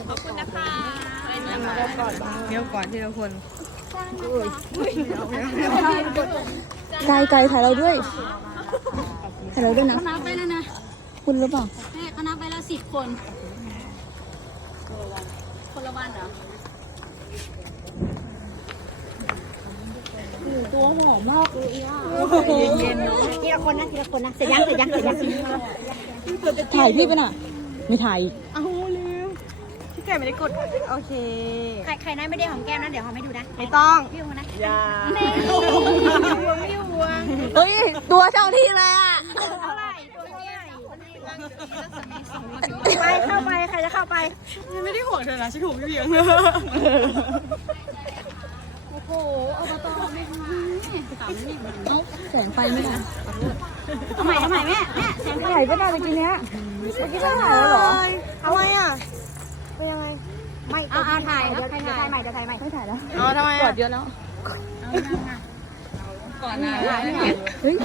ขอบคุณนะคะเดี๋ยวก่อนทีละคนไกลถ่ายเราด้วยถ่ายเราด้วยนะเขานับไปแล้วนะคุณหรือเปล่าแม่เขานับไปแล้ว10 คน คนละวันเหรอ ตัวหอมมากเลยอ่ะเย็นๆเนาะทีละคนนะทีละคนนะเสร็จยังถ่ายพี่ปะน่ะ ไม่ถ่ายอีกเอาลืมพี่ไก่ไม่ได้กดโอเคใครนั้นไม่ได้หอมแก้มนะเดี๋ยวหอมให้ดูนะไม่ต้องพี่วงนะอย่าไม่ห่วงเฮ้ย ตัวเจ้าที่เลยอ่ะเท่าไหร่ตัวเท่าไหร่ไปเข้าไปใครจะเข้าไปยังไม่ได้ห่วงเธอนะฉันถูกพี่เพียงโอ้โหอบตไม่ทำแสงไฟไม่ได้เอาใหม่แม่แสงถ่ายปะน่ะเมื่อกี้เนี้ยเมื่อกี้ไม่ถ่ายแล้วเหรอทำไมอ่ะเป็นยังไงไม่เอาถ่ายเดี๋ยวถ่ายใหม่ไม่ถ่ายแล้วอ๋อทำไมกอ่ะดเยอะแล้วก่อนนะเฮ้ย